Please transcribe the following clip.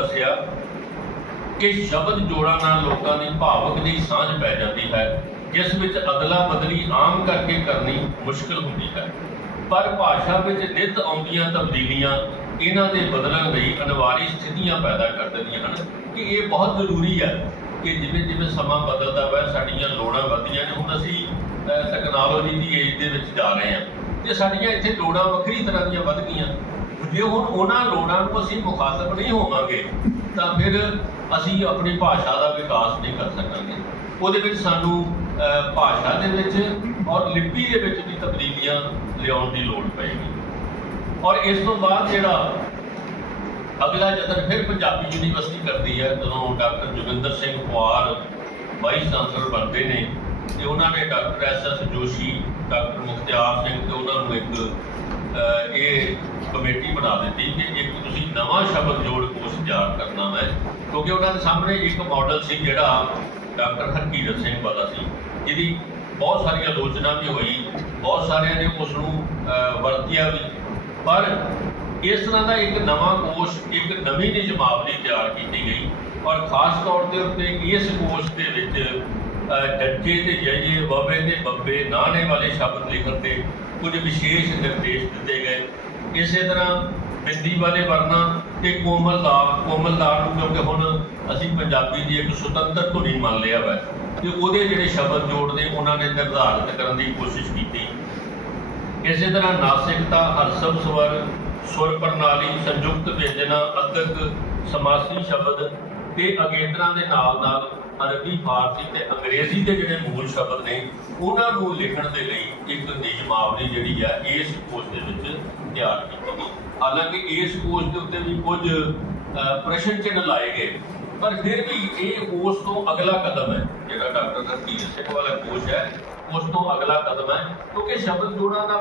ਦੱਸਿਆ ਕਿ ਸ਼ਬਦ ਜੋੜਾਂ ਨਾਲ ਲੋਕਾਂ ਦੀ ਭਾਵਕ ਦੀ ਸਾਂਝ ਪੈ ਜਾਂਦੀ ਹੈ, ਜਿਸ ਵਿੱਚ ਅਦਲਾ ਬਦਲੀ ਆਮ ਕਰਕੇ ਕਰਨੀ ਮੁਸ਼ਕਲ ਹੁੰਦੀ ਹੈ। ਪਰ ਭਾਸ਼ਾ ਵਿੱਚ ਨਿਤ ਆਉਂਦੀਆਂ ਤਬਦੀਲੀਆਂ ਇਹਨਾਂ ਦੇ ਬਦਲਣ ਲਈ ਅਨਿਵਾਰੀ ਸਥਿਤੀਆਂ ਪੈਦਾ ਕਰ ਦਿੰਦੀਆਂ ਹਨ ਕਿ ਇਹ ਬਹੁਤ ਜ਼ਰੂਰੀ ਹੈ ਕਿ ਜਿਵੇਂ ਜਿਵੇਂ ਸਮਾਂ ਬਦਲਦਾ ਹੈ ਸਾਡੀਆਂ ਲੋੜਾਂ ਵੱਧਦੀਆਂ ਨੇ। ਹੁਣ ਅਸੀਂ ਟੈਕਨੋਲੋਜੀ ਦੀ ਏਜ ਦੇ ਵਿੱਚ ਜਾ ਰਹੇ ਹਾਂ ਤੇ ਸਾਡੀਆਂ ਇੱਥੇ ਲੋੜਾਂ ਵੱਖਰੀ ਤਰ੍ਹਾਂ ਦੀਆਂ ਵੱਧ ਗਈਆਂ। ਜੇ ਹੁਣ ਉਹਨਾਂ ਲੋੜਾਂ ਨੂੰ ਅਸੀਂ ਮੁਖਾਤਬ ਨਹੀਂ ਹੋਵਾਂਗੇ, ਤਾਂ ਫਿਰ ਅਸੀਂ ਆਪਣੀ ਭਾਸ਼ਾ ਦਾ ਵਿਕਾਸ ਨਹੀਂ ਕਰ ਸਕਾਂਗੇ। ਉਹਦੇ ਵਿੱਚ ਸਾਨੂੰ ਭਾਸ਼ਾ ਦੇ ਵਿੱਚ ਔਰ ਲਿਪੀ ਦੇ ਵਿੱਚ ਵੀ ਤਬਦੀਲੀਆਂ ਲਿਆਉਣ ਦੀ ਲੋੜ ਪਏਗੀ। ਔਰ ਇਸ ਤੋਂ ਬਾਅਦ ਜਿਹੜਾ ਅਗਲਾ ਯਤਨ ਫਿਰ ਪੰਜਾਬੀ ਯੂਨੀਵਰਸਿਟੀ ਕਰਦੀ ਹੈ, ਜਦੋਂ doctor Joginder Singh Kuar vice chancellor ਬਣਦੇ ਨੇ, ਤੇ ਉਹਨਾਂ ਨੇ doctor S S Joshi, doctor Mukhtiar Singh ਤੇ ਉਹਨਾਂ ਨੂੰ ਇੱਕ ਇਹ ਕਮੇਟੀ ਬਣਾ ਦਿੱਤੀ ਕਿ ਇੱਕ ਤੁਸੀਂ ਨਵਾਂ ਸ਼ਬਦ ਜੋੜ ਕੋਸ਼ ਤਿਆਰ ਕਰਨਾ ਹੈ ਕਿਉਂਕਿ ਉਹਨਾਂ ਦੇ ਸਾਹਮਣੇ ਇੱਕ ਮਾਡਲ ਸੀ ਜਿਹੜਾ ਡਾਕਟਰ ਹਰਕੀਰਤ ਸਿੰਘ ਵਾਲਾ ਸੀ ਜਿਹਦੀ ਬਹੁਤ ਸਾਰੀ ਆਲੋਚਨਾ ਵੀ ਹੋਈ ਬਹੁਤ ਸਾਰਿਆਂ ਨੇ ਉਸ ਨੂੰ ਵਰਤਿਆ ਵੀ। ਪਰ ਇਸ ਤਰ੍ਹਾਂ ਦਾ ਇੱਕ ਨਵਾਂ ਕੋਸ਼ ਇੱਕ ਨਵੀਂ ਨਿਯਮਾਵਲੀ ਤਿਆਰ ਕੀਤੀ ਗਈ ਔਰ ਖਾਸ ਤੌਰ ਦੇ ਉੱਤੇ ਇਸ ਕੋਸ਼ ਦੇ ਵਿੱਚ ਅਹ, ਡੱਜੇ ਤੇ ਜਈਏ ਬਵੇ ਤੇ ਬੱਬੇ ਨਾਣੇ ਵਾਲੇ ਸ਼ਬਦ ਲਿਖਣ ਤੇ ਕੁਝ ਵਿਸ਼ੇਸ਼ ਨਿਰਦੇਸ਼ ਦਿੱਤੇ ਗਏ। ਇਸੇ ਤਰ੍ਹਾਂ ਬਿੰਦੀ ਵਾਲੇ ਵਰਨਾਂ ਤੇ ਕੋਮਲ ਲਾ ਕੋਮਲ ਲਾ ਨੂੰ ਕਿਉਂਕਿ ਹੁਣ ਅਸੀਂ ਪੰਜਾਬੀ ਦੀ ਇੱਕ ਸੁਤੰਤਰ ਧੁਨੀ ਮੰਨ ਲਿਆ ਵਾ, ਤੇ ਉਹਦੇ ਜਿਹੜੇ ਸ਼ਬਦ ਜੋੜ ਉਹਨਾਂ ਨੇ ਨਿਰਧਾਰਿਤ ਕਰਨ ਦੀ ਕੋਸ਼ਿਸ਼ ਕੀਤੀ। ਇਸੇ ਤਰ੍ਹਾਂ ਨਾਸਿਕਤਾ ਹਰਸਬ ਸਵਰ, ਸੁਰ ਪ੍ਰਣਾਲੀ, ਸੰਯੁਕਤ ਵਿਅੰਜਨਾ ਅਦਕ ਸਮਾਸੀ ਸ਼ਬਦ ਤੇ ਅਗੇਤਰਾਂ ਦੇ ਨਾਲ ਨਾਲ ਅਰਬੀ, ਫਾਰਸੀ ਤੇ ਅੰਗਰੇਜ਼ੀ ਦੇ ਜਿਹੜੇ ਮੂਲ ਸ਼ਬਦ ਨੇ, ਉਹਨਾਂ ਨੂੰ ਲਿਖਣ ਦੇ ਲਈ ਇੱਕ ਨਿਯਮਾਵਲੀ ਜਿਹੜੀ ਆ, ਇਸ ਕੋਰਸ ਦੇ ਵਿੱਚ ਤਿਆਰ ਕੀਤੀ ਗਈ। ਹਾਲਾਂਕਿ ਇਸ ਕੋਰਸ ਦੇ ਉੱਤੇ ਵੀ ਕੁਝ ਅਹ, ਪ੍ਰਸ਼ਨ ਚਿੰਨ੍ਹ ਲਾਏ ਗਏ। ਪਰ ਫਿਰ ਵੀ ਇਹ ਉਸ ਤੋਂ ਅਗਲਾ ਕਦਮ ਹੈ ਜਿਹੜਾ ਡਾਕਟਰ ਰਣਜੀਤ ਸਿੰਘ ਵਾਲਾ ਕੋਸ਼ ਹੈ ਉਸ ਤੋਂ ਅਗਲਾ ਕਦਮ ਹੈ ਕਿਉਂਕਿ ਸ਼ਬਦ ਜੋੜਾਂ ਦਾ